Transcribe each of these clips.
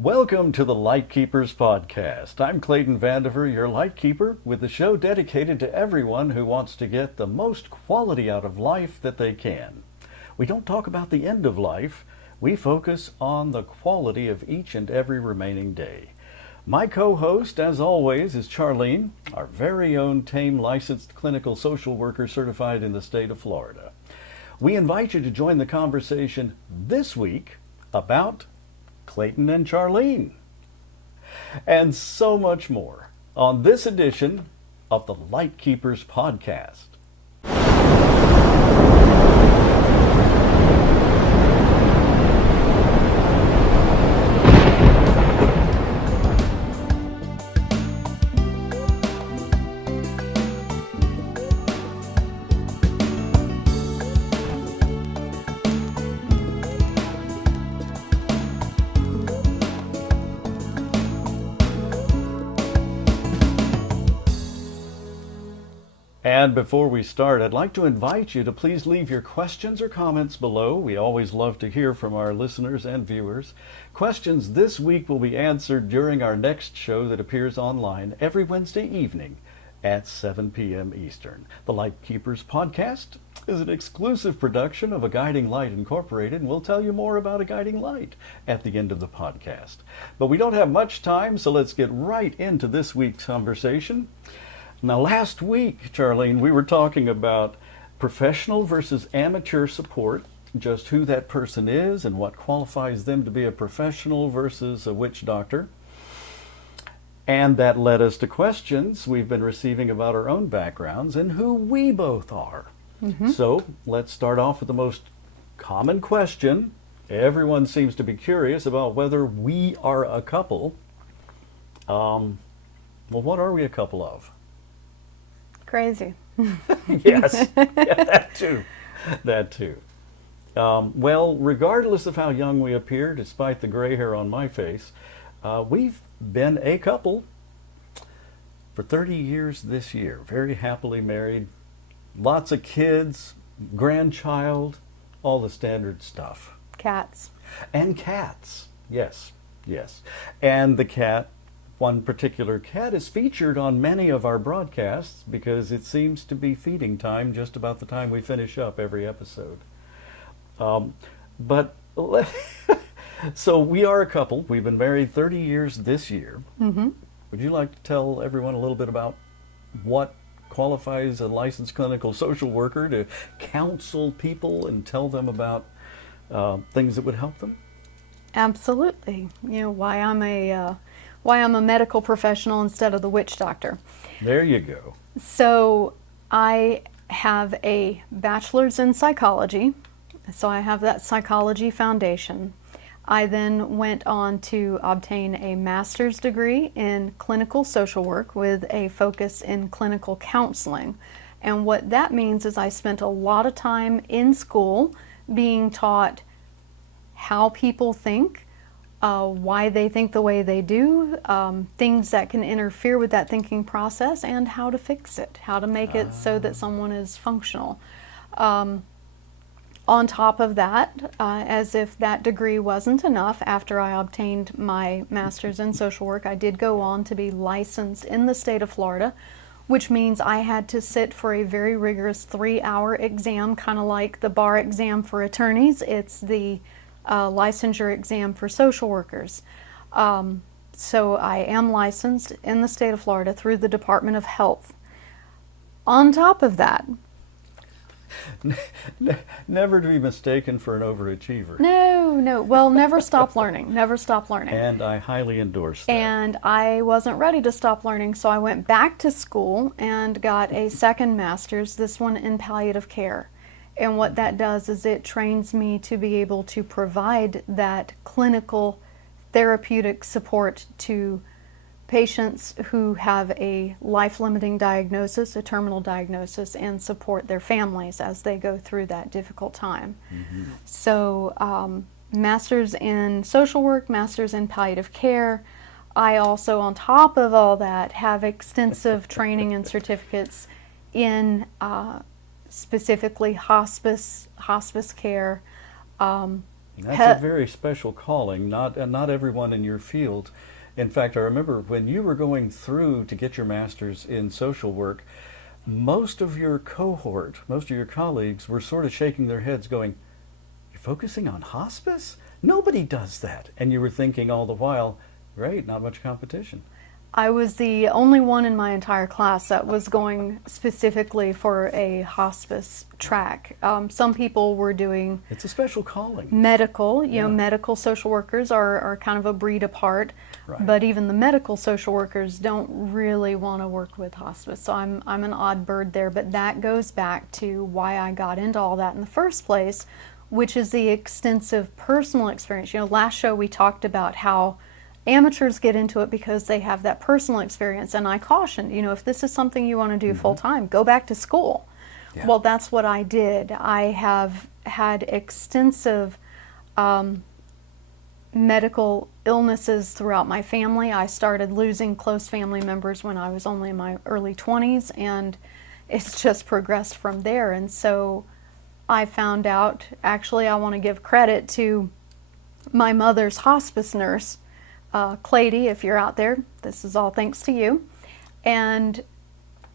Welcome to the Lightkeepers Podcast. I'm Clayton Vandiver, your Lightkeeper, with the show dedicated to everyone who wants to get the most quality out of life that they can. We don't talk about the end of life. We focus on the quality of each and every remaining day. My co-host, as always, is Charlene, our very own TAME licensed clinical social worker certified in the state of Florida. We invite you to join the conversation this week about Clayton and Charlene, and so much more on this edition of the Lightkeepers Podcast. And before we start, I'd like to invite you to please leave your questions or comments below. We always love to hear from our listeners and viewers. Questions this week will be answered during our next show that appears online every Wednesday evening at 7 p.m. Eastern. The Lightkeepers Podcast is an exclusive production of A Guiding Light Incorporated, and we'll tell you more about A Guiding Light at the end of the podcast. But we don't have much time, so let's get right into this week's conversation. Now, last week, Charlene, we were talking about professional versus amateur support, just who that person is and what qualifies them to be a professional versus a witch doctor. And that led us to questions we've been receiving about our own backgrounds and who we both are. So let's start off with the most common question. Everyone seems to be curious about whether we are a couple. Well, what are we a couple of? Crazy. Yes, yeah, that too. Well, regardless of how young we appear, despite the gray hair on my face, we've been a couple for 30 years this year. Very happily married, lots of kids, grandchild, all the standard stuff. Cats. And cats, yes. And the cat, one particular cat, is featured on many of our broadcasts because it seems to be feeding time just about the time we finish up every episode. So we are a couple. We've been married 30 years this year. Would you like to tell everyone a little bit about what qualifies a licensed clinical social worker to counsel people and tell them about things that would help them? Absolutely. You know, why I'm a medical professional instead of the witch doctor. There you go. So I have a bachelor's in psychology, so I have that psychology foundation. I then went on to obtain a master's degree in clinical social work with a focus in clinical counseling. And what that means is I spent a lot of time in school being taught how people think, why they think the way they do, things that can interfere with that thinking process, and how to fix it, how to make it so that someone is functional. On top of that, as if that degree wasn't enough, after I obtained my master's in social work, I did go on to be licensed in the state of Florida, which means I had to sit for a very rigorous 3-hour exam, kind of like the bar exam for attorneys. It's the licensure exam for social workers. So I am licensed in the state of Florida through the Department of Health. On top of that, never to be mistaken for an overachiever. No. Well, never stop learning. Never stop learning. And I highly endorse that. And I wasn't ready to stop learning, so I went back to school and got a second master's, this one in palliative care. And what that does is it trains me to be able to provide that clinical therapeutic support to patients who have a life-limiting diagnosis, a terminal diagnosis, and support their families as they go through that difficult time. So master's in social work, master's in palliative care. I also, on top of all that, have extensive training and certificates in specifically hospice care, That's a very special calling. Not everyone in your field. In fact, I remember when you were going through to get your master's in social work, most of your cohort, most of your colleagues were sort of shaking their heads going, "You're focusing on hospice? Nobody does that." And you were thinking all the while, great, not much competition. I was the only one in my entire class that was going specifically for a hospice track. Some people were doing It's a special calling. medical. You know, medical social workers are kind of a breed apart. Right. But even the medical social workers don't really want to work with hospice. So I'm an odd bird there. But that goes back to why I got into all that in the first place, which is the extensive personal experience. You know, last show we talked about how amateurs get into it because they have that personal experience, and I cautioned, you know, if this is something you want to do full time, go back to school. Yeah. Well, that's what I did. I have had extensive medical illnesses throughout my family. I started losing close family members when I was only in my early 20s, and it's just progressed from there. And so I found out, actually, I want to give credit to my mother's hospice nurse, Clayton, if you're out there, this is all thanks to you. And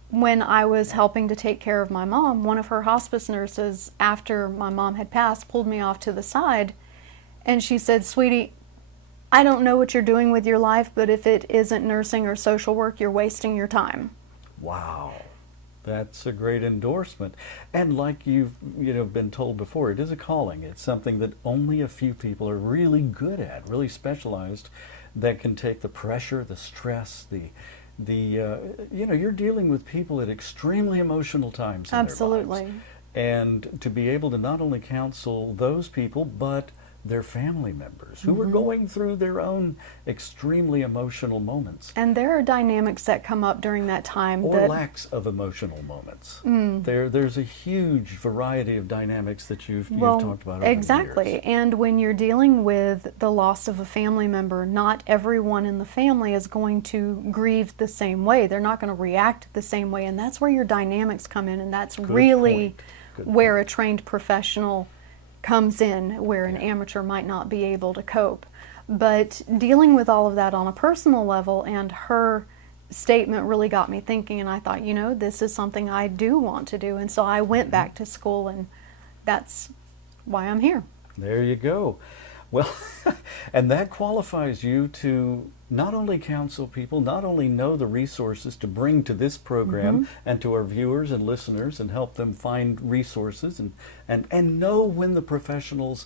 when I was helping to take care of my mom, one of her hospice nurses, after my mom had passed, pulled me off to the side, and she said, "Sweetie, I don't know what you're doing with your life, but if it isn't nursing or social work, you're wasting your time." Wow. That's a great endorsement. And like you've been told before, it is a calling. It's something that only a few people are really good at, really specialized, that can take the pressure, the stress, you're dealing with people at extremely emotional times in Absolutely. their lives. And to be able to not only counsel those people, but their family members who are going through their own extremely emotional moments. And there are dynamics that come up during that time. Or lacks of emotional moments. There's a huge variety of dynamics that you've talked about over exactly. the years. And when you're dealing with the loss of a family member, not everyone in the family is going to grieve the same way. They're not going to react the same way. And that's where your dynamics come in. And that's really where a trained professional comes in, where an amateur might not be able to cope. But dealing with all of that on a personal level, and her statement really got me thinking, and I thought, you know, this is something I do want to do. And so I went back to school, and that's why I'm here. There you go. Well, and that qualifies you to not only counsel people, not only know the resources to bring to this program and to our viewers and listeners and help them find resources and know when the professionals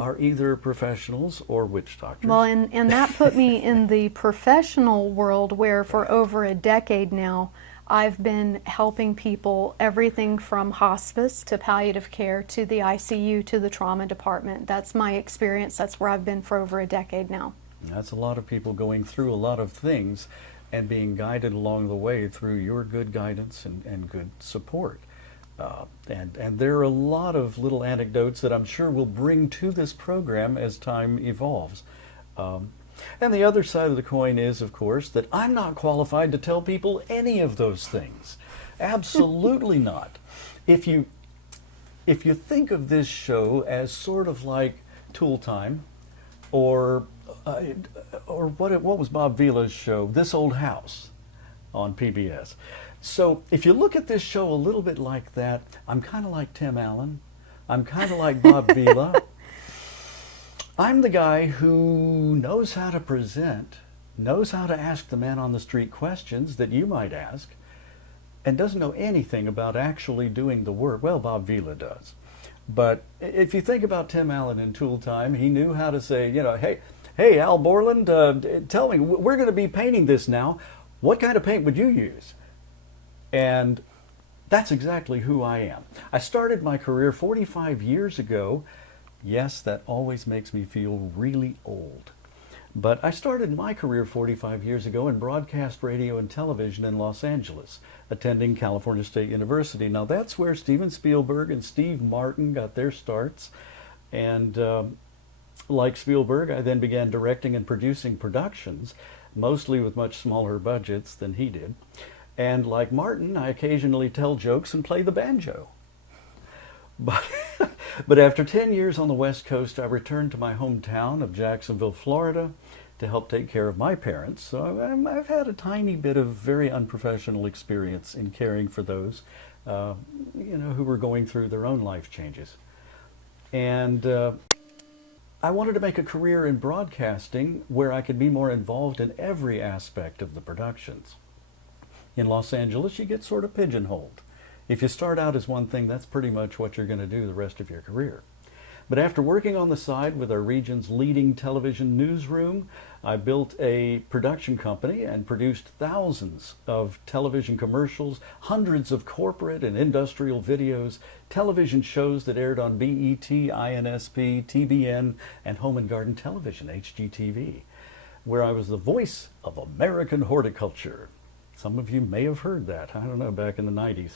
are either professionals or witch doctors. Well, and that put me in the professional world where for over a decade now, I've been helping people everything from hospice to palliative care to the ICU to the trauma department. That's my experience. That's where I've been for over a decade now. That's a lot of people going through a lot of things and being guided along the way through your good guidance and good support. And there are a lot of little anecdotes that I'm sure we'll bring to this program as time evolves. And the other side of the coin is, of course, that I'm not qualified to tell people any of those things. Absolutely not. If you think of this show as sort of like Tool Time, or what was Bob Vila's show, This Old House on PBS. So if you look at this show a little bit like that, I'm kind of like Tim Allen. I'm kind of like Bob Vila. I'm the guy who knows how to present, knows how to ask the man on the street questions that you might ask, and doesn't know anything about actually doing the work. Well, Bob Vila does. But if you think about Tim Allen in Tool Time, he knew how to say, hey, Al Borland, tell me, we're going to be painting this now. What kind of paint would you use? And that's exactly who I am. I started my career 45 years ago. Yes, that always makes me feel really old. But I started my career 45 years ago in broadcast radio and television in Los Angeles, attending California State University. Now that's where Steven Spielberg and Steve Martin got their starts. And like Spielberg, I then began directing and producing productions, mostly with much smaller budgets than he did. And like Martin, I occasionally tell jokes and play the banjo. But, but after 10 years on the West Coast, I returned to my hometown of Jacksonville, Florida, to help take care of my parents. So I've had a tiny bit of very unprofessional experience in caring for those, who were going through their own life changes. And I wanted to make a career in broadcasting where I could be more involved in every aspect of the productions. In Los Angeles, you get sort of pigeonholed. If you start out as one thing, that's pretty much what you're going to do the rest of your career. But after working on the side with our region's leading television newsroom, I built a production company and produced thousands of television commercials, hundreds of corporate and industrial videos, television shows that aired on BET, INSP, TBN, and Home and Garden Television, HGTV, where I was the voice of American horticulture. Some of you may have heard that, I don't know, back in the 90s.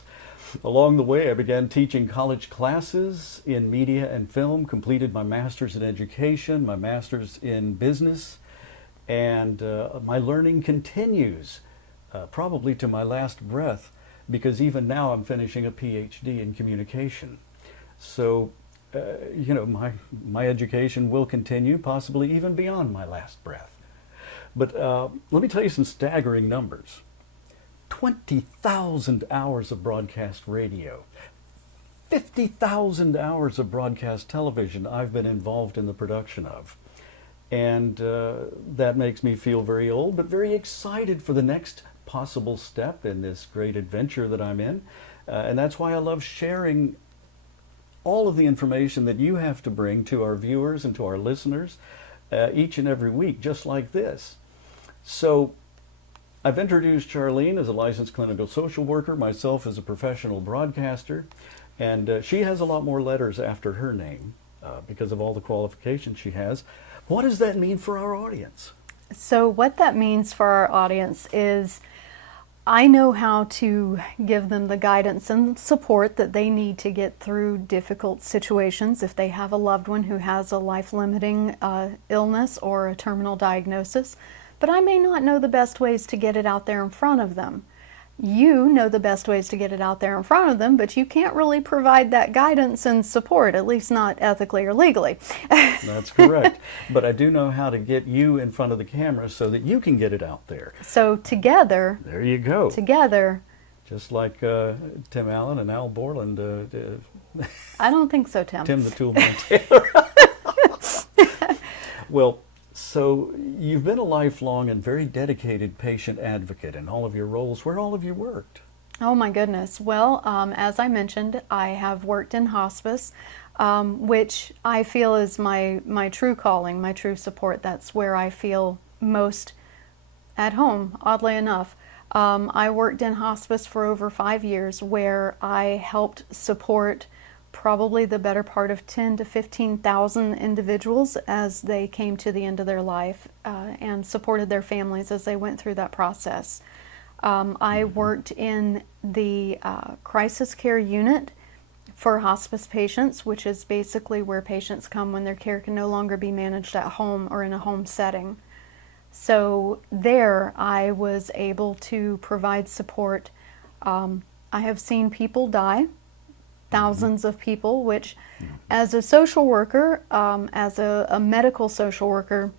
Along the way, I began teaching college classes in media and film, completed my master's in education, my master's in business, and my learning continues, probably to my last breath, because even now I'm finishing a PhD in communication. So, my education will continue, possibly even beyond my last breath. But let me tell you some staggering numbers. 20,000 hours of broadcast radio, 50,000 hours of broadcast television I've been involved in the production of. And that makes me feel very old, but very excited for the next possible step in this great adventure that I'm in. And that's why I love sharing all of the information that you have to bring to our viewers and to our listeners each and every week, just like this. So I've introduced Charlene as a licensed clinical social worker, myself as a professional broadcaster, and she has a lot more letters after her name because of all the qualifications she has. What does that mean for our audience? So what that means for our audience is I know how to give them the guidance and support that they need to get through difficult situations if they have a loved one who has a life-limiting illness or a terminal diagnosis. But I may not know the best ways to get it out there in front of them. You know the best ways to get it out there in front of them, but you can't really provide that guidance and support, at least not ethically or legally. That's correct. But I do know how to get you in front of the camera so that you can get it out there. So together, there you go. Together, just like Tim Allen and Al Borland. I don't think so, Tim. Tim the Toolman Taylor. Well, so you've been a lifelong and very dedicated patient advocate in all of your roles. Where all of you worked? Oh my goodness. Well, as I mentioned, I have worked in hospice, which I feel is my true calling, my true support. That's where I feel most at home, oddly enough. I worked in hospice for over 5 years where I helped support probably the better part of 10 to 15,000 individuals as they came to the end of their life and supported their families as they went through that process. I worked in the crisis care unit for hospice patients, which is basically where patients come when their care can no longer be managed at home or in a home setting. So there I was able to provide support. I have seen people die, thousands of people, which as a social worker, as a medical social worker,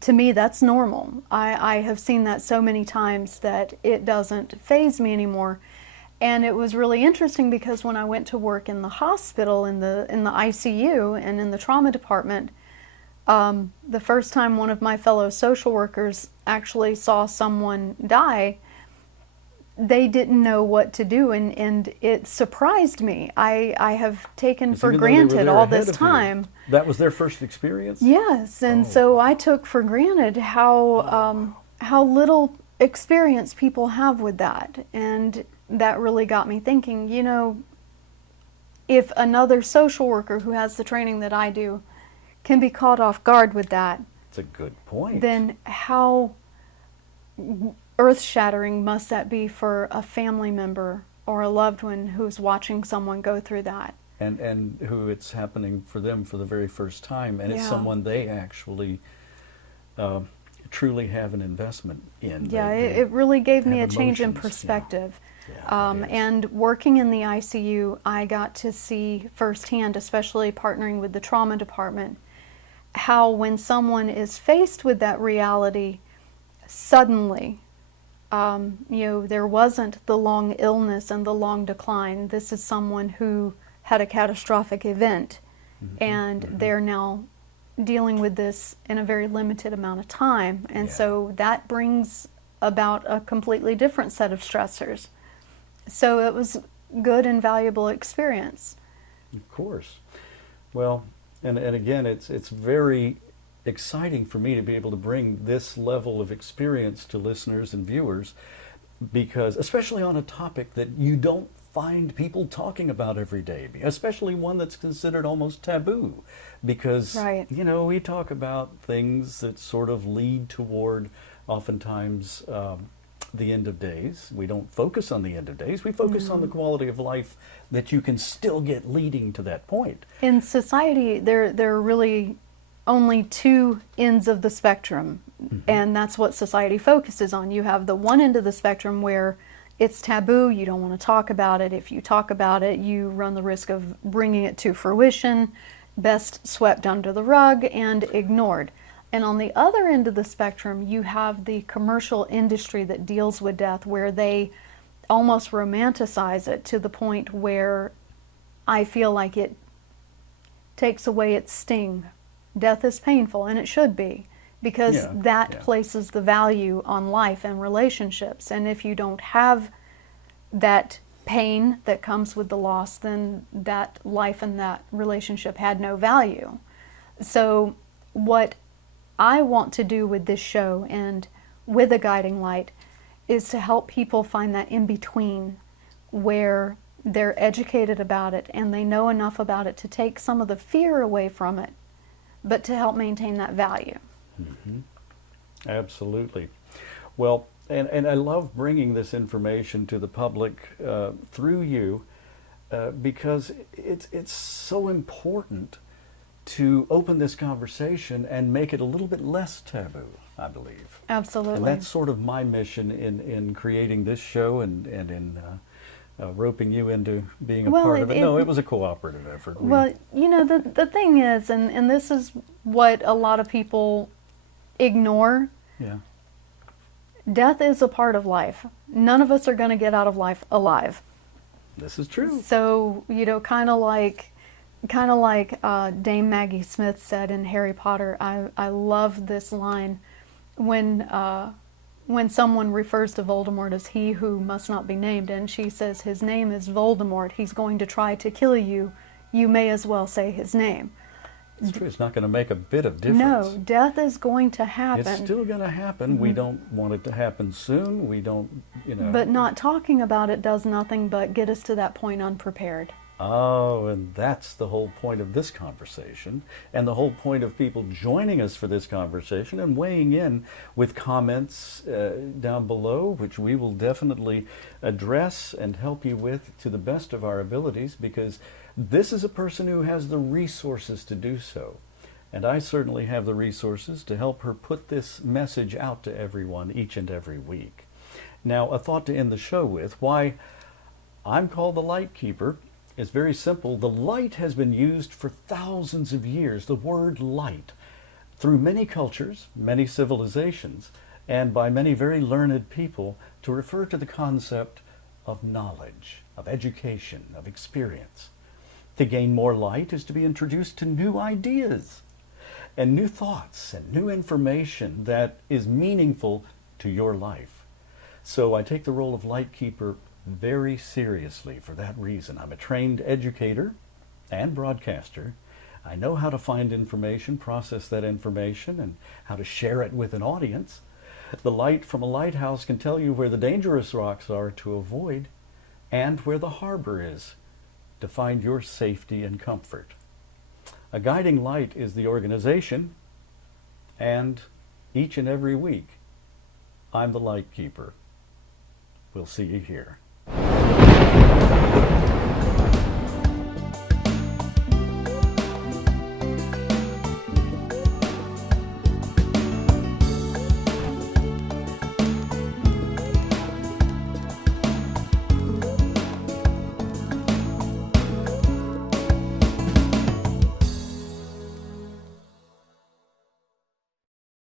to me that's normal. I have seen that so many times that it doesn't faze me anymore. And it was really interesting because when I went to work in the hospital, in the ICU and in the trauma department, the first time one of my fellow social workers actually saw someone die, they didn't know what to do, and it surprised me. I have taken for granted all this time. That was their first experience? Yes, and so I took for granted how little experience people have with that, and that really got me thinking, you know, if another social worker who has the training that I do can be caught off guard with that. That's a good point. Then how earth-shattering must that be for a family member or a loved one who's watching someone go through that? And who it's happening for them for the very first time, and it's someone they actually truly have an investment in. Yeah, it really gave me a change in emotions, perspective. Yeah, it is. And working in the ICU, I got to see firsthand, especially partnering with the trauma department, how when someone is faced with that reality, suddenly, there wasn't the long illness and the long decline. This is someone who had a catastrophic event, and they're now dealing with this in a very limited amount of time. And so that brings about a completely different set of stressors. So it was good and valuable experience. Of course. Well, and again, it's very exciting for me to be able to bring this level of experience to listeners and viewers, because especially on a topic that you don't find people talking about every day, especially one that's considered almost taboo, because we talk about things that sort of lead toward oftentimes the end of days. We don't focus on the end of days. We focus on the quality of life that you can still get leading to that point. In society, there are really only two ends of the spectrum, and that's what society focuses on. You have the one end of the spectrum where it's taboo, you don't want to talk about it. If you talk about it, you run the risk of bringing it to fruition, best swept under the rug and ignored. And on the other end of the spectrum, you have the commercial industry that deals with death, where they almost romanticize it to the point where I feel like it takes away its sting. Death is painful, and it should be, because that places the value on life and relationships. And if you don't have that pain that comes with the loss, then that life and that relationship had no value. So what I want to do with this show and with A Guiding Light is to help people find that in-between where they're educated about it and they know enough about it to take some of the fear away from it, but to help maintain that value. Absolutely. Well, and I love bringing this information to the public through you because it's so important to open this conversation and make it a little bit less taboo, I believe. Absolutely. And that's sort of my mission in creating this show and in roping you into being a part of it. No, it was a cooperative effort. The thing is, and this is what a lot of people ignore, death is a part of life. None of us are going to get out of life alive. This is true. So, kind of like Dame Maggie Smith said in Harry Potter, I love this line when someone refers to Voldemort as he who must not be named, and she says, his name is Voldemort, he's going to try to kill you, you may as well say his name. It's true. It's not going to make a bit of difference. No, death is going to happen. It's still going to happen. We don't want it to happen soon. We don't, But not talking about it does nothing but get us to that point unprepared. Oh, and that's the whole point of this conversation, and the whole point of people joining us for this conversation and weighing in with comments down below, which we will definitely address and help you with to the best of our abilities, because this is a person who has the resources to do so. And I certainly have the resources to help her put this message out to everyone each and every week. Now, a thought to end the show with, why I'm called the Lightkeeper, is very simple. The light has been used for thousands of years, the word light, through many cultures, many civilizations, and by many very learned people to refer to the concept of knowledge, of education, of experience. To gain more light is to be introduced to new ideas and new thoughts and new information that is meaningful to your life. So I take the role of Lightkeeper very seriously for that reason. I'm a trained educator and broadcaster. I know how to find information, process that information, and how to share it with an audience. The light from a lighthouse can tell you where the dangerous rocks are to avoid and where the harbor is to find your safety and comfort. A Guiding Light is the organization, and each and every week, I'm the Lightkeeper. We'll see you here.